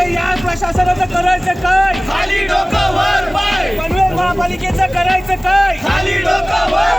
अरे या प्रशासनाचं करायचं काय? खाली डोकं वर पाय. पनवेल महापालिकेचं करायचं काय? खाली डोकं वर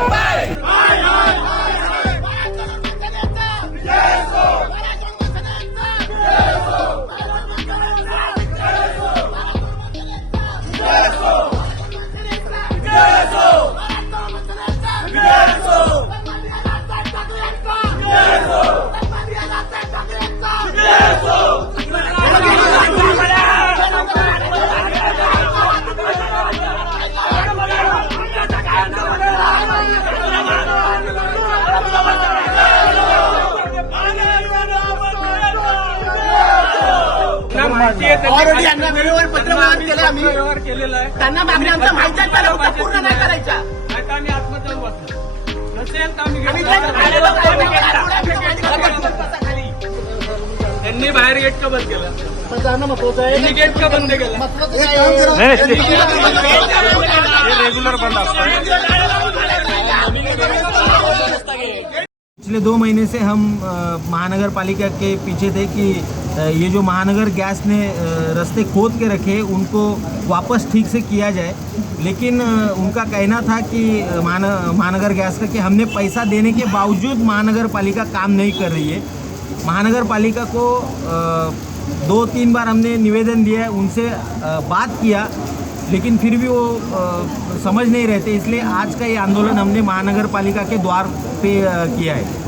ऑलरेडी यांना वेळेवर केलं आम्ही केलेलं आहे. त्यांना मागण्या माहिती लवकर पूर्ण नाही करायच्या. नाही तर आम्ही आत्महत्या जाऊन बसलो. नसेल तर आम्ही. त्यांनी बाहेर गेट का बंद केलं? गेट का बंद केलं? रेग्युलर पिछले दो महीने से हम महानगर पालिका के पीछे थे कि ये जो महानगर गैस ने रास्ते खोद के रखे, उनको वापस ठीक से किया जाए। लेकिन उनका कहना था कि महान महानगर गैस का कि हमने पैसा देने के बावजूद महानगर पालिका काम नहीं कर रही है। महानगर पालिका को दो तीन बार हमने निवेदन दिया है, उनसे बात किया, लेकिन फिर भी वो समझ नहीं रहते, इसलिए आज का ये आंदोलन हमने महानगर पालिका के द्वार पे किया है।